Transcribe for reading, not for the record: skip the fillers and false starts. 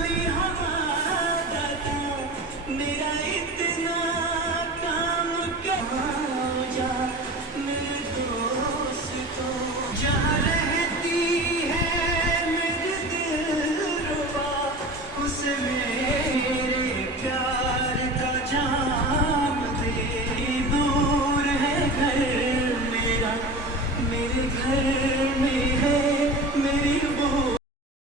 काली हवा दाता मेरा इतना काम कहाँ जा मेरे दोस्तों जहाँ रहती है मेरे दिलरुबा उसे मेरे प्यार का जाम दे दूर है घर मेरा मेरे घर